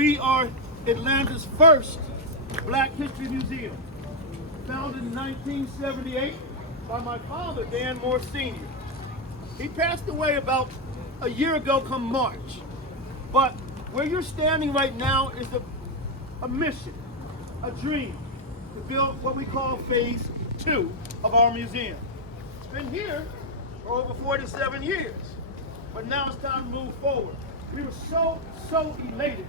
We are Atlanta's first Black History Museum, founded in 1978 by my father, Dan Moore Sr. He passed away about a year ago come March. But where you're standing right now is a mission, a dream, to build what we call phase 2 of our museum. It's been here for over 47 years, but now it's time to move forward. We were so elated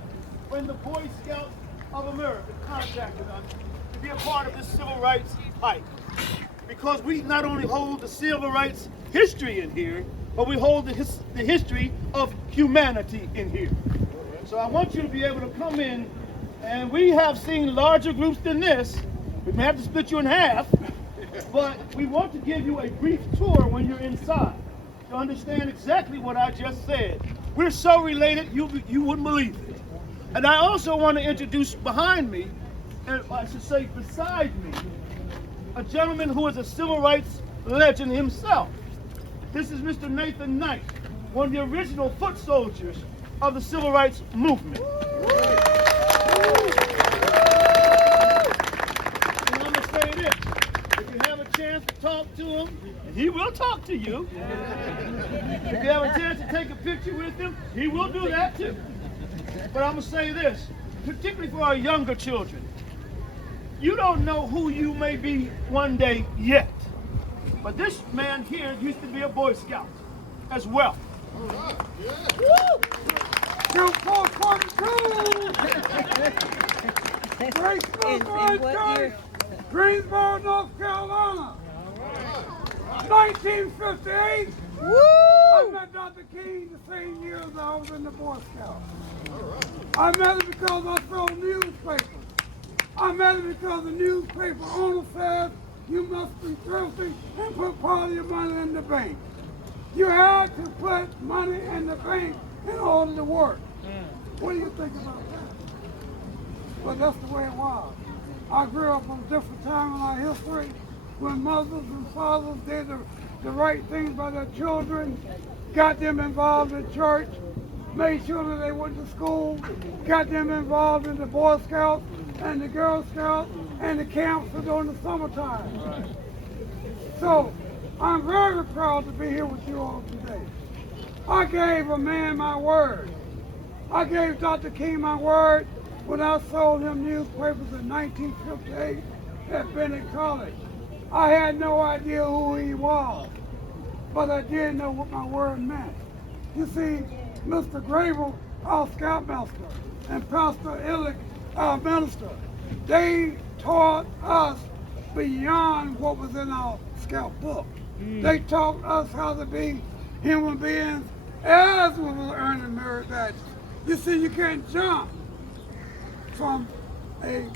when the Boy Scouts of America contacted us to be a part of this civil rights hike. Because we not only hold the civil rights history in here, but we hold the history of humanity in here. So I want you to be able to come in, and we have seen larger groups than this. We may have to split you in half, but we want to give you a brief tour when you're inside to understand exactly what I just said. We're so related, you wouldn't believe it. And I also want to introduce behind me, and I should say beside me, a gentleman who is a civil rights legend himself. This is Mr. Nathan Knight, one of the original foot soldiers of the civil rights movement. And I'm going to say this, if you have a chance to talk to him, and he will talk to you, if you have a chance to take a picture with him, he will do that too. But I'm going to say this, particularly for our younger children, you don't know who you may be one day yet. But this man here used to be a Boy Scout as well. Great Church, Greensboro, North Carolina. 1958. Woo! I met Dr. King the same year as I was in the Boy Scouts. I met him because I sold newspapers. I met him because the newspaper owner said you must be thrifty and put part of your money in the bank. You had to put money in the bank in order to work. What do you think about that? Well, that's the way it was. I grew up on a different time in our history when mothers and fathers did the right things by their children, got them involved in church, made sure that they went to school, got them involved in the Boy Scouts and the Girl Scouts and the camps during the summertime. Right. So, I'm very proud to be here with you all today. I gave a man my word. I gave Dr. King my word when I sold him newspapers in 1958 at Bennett College. I had no idea who he was, but I did know what my word meant. You see, Mr. Gravel, our scoutmaster, and Pastor Illick, our minister, they taught us beyond what was in our scout book. They taught us how to be human beings as we were earning merit badges. You see, you can't jump from a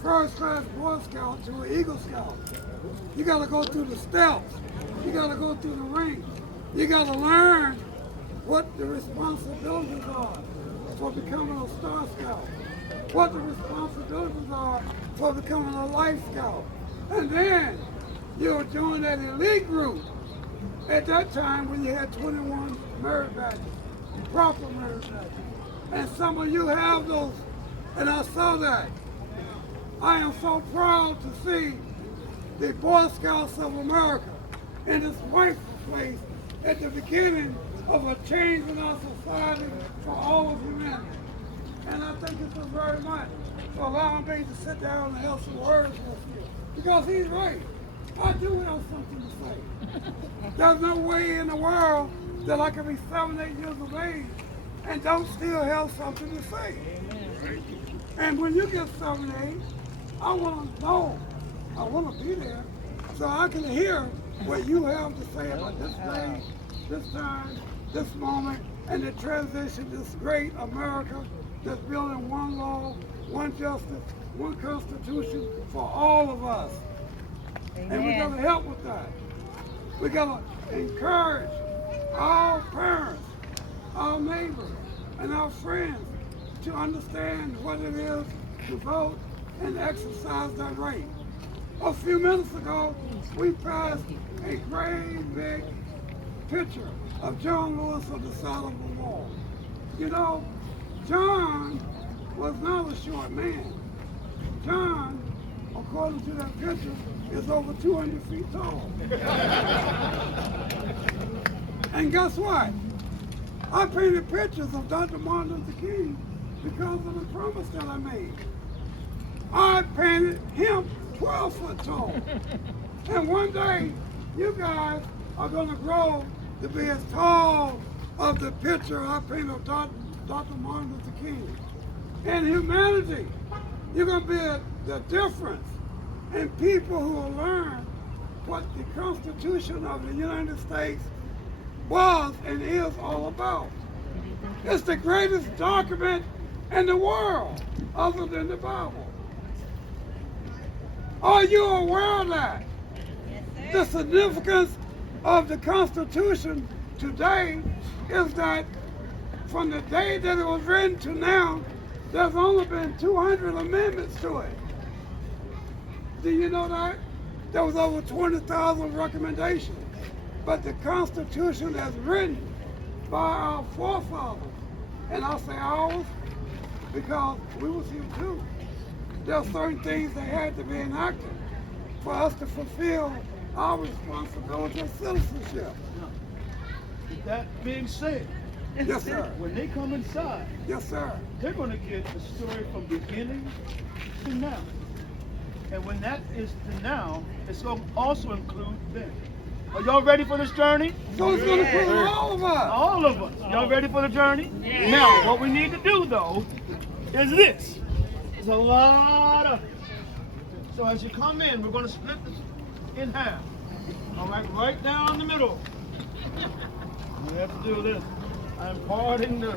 first-class Boy Scout to an Eagle Scout. You got to go through the steps. You got to go through the ranks. You got to learn what the responsibilities are for becoming a Star Scout, what the responsibilities are for becoming a Life Scout. And then you're doing that elite group at that time when you had 21 merit badges, proper merit badges. And some of you have those, and I saw that. I am so proud to see the Boy Scouts of America in this rightful place at the beginning of a change in our society for all of humanity. And I thank you so very much for allowing me to sit down and have some words with you. Because he's right. I do have something to say. There's no way in the world that I can be 7, 8 years of age and don't still have something to say. And when you get 7, 8, I want to know, I want to be there so I can hear what you have to say about this day, this time, this moment, and the transition, this great America that's building one law, one justice, one constitution for all of us. Amen. And we got to help with that. We got to encourage our parents, our neighbors, and our friends to understand what it is to vote and exercise that right. A few minutes ago, we passed a great big picture of John Lewis on the side of the wall. You know, John was not a short man. John, according to that picture, is over 200 feet tall. And guess what? I painted pictures of Dr. Martin Luther King because of the promise that I made. I painted him 12 foot tall. And one day, you guys are going to grow to be as tall of the picture I painted of Dr. Martin Luther King. In humanity, you're going to be the difference in people who will learn what the Constitution of the United States was and is all about. It's the greatest document in the world other than the Bible. Are you aware of that? The significance of the Constitution today is that from the day that it was written to now, there's only been 200 amendments to it. Do you know that? There was over 20,000 recommendations. But the Constitution as written by our forefathers, and I say ours because we was here too. There are certain things that had to be enacted for us to fulfill our responsibility of citizenship. With that being said, Yes, sir. when they come inside, Yes, sir. they're going to get the story from beginning to now. And when that is to now, it's going to also include them. Are y'all ready for this journey? So it's going to include all of us. All of us. Y'all ready for the journey? Now, what we need to do, though, is this. There's a lot of it. So as you come in, we're going to split this in half. All right down the middle. We have to do this. I'm parting the